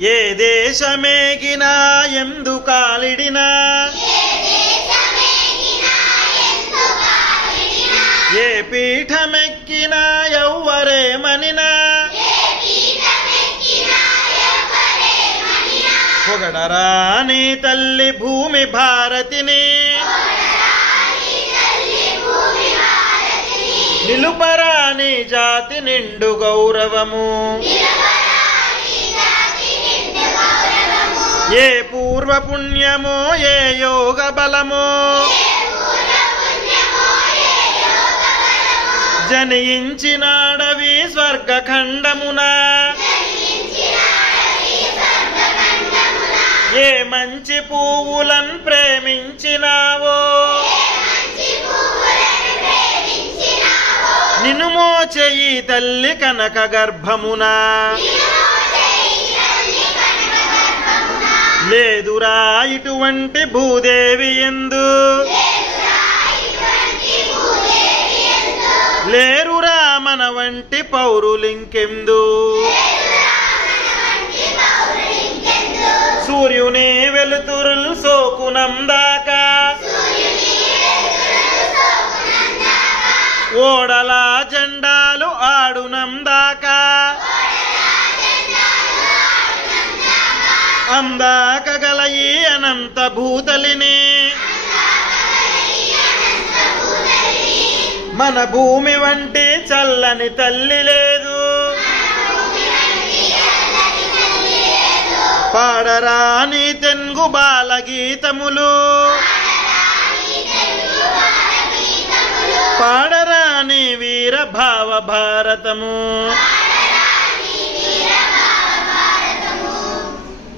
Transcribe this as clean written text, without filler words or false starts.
ఏ దేశమేగినా ఎందు కాలిడినా ఏ పీఠమెక్కినా ఎవ్వరేమనినా పొగడరా నీ తల్లి భూమి భారతిని నిలుపరా నీ జాతి నిండు గౌరవము ఏ పూర్వ పుణ్యమో ఏ యోగ బలమో జనించినాడవి స్వర్గఖండమున ఏ మంచి పువ్వులను ప్రేమించినావో నిన్ను మోచేయి తల్లి కనక గర్భమున లేదురా ఇటువంటి భూదేవి యందు లేరురా మన వంటి పౌరులింకెందు సూర్యుని వెలుతురులు సోకునందాకా ఓడల జెండాలు ఆడునందాకా అందాక గల ఈ అనంత భూతలిని మన భూమి వంటి చల్లని తల్లి లేదు పాడరా నీ తెంగు బాల గీతములు పాడరా నీ వీర భావ భారతము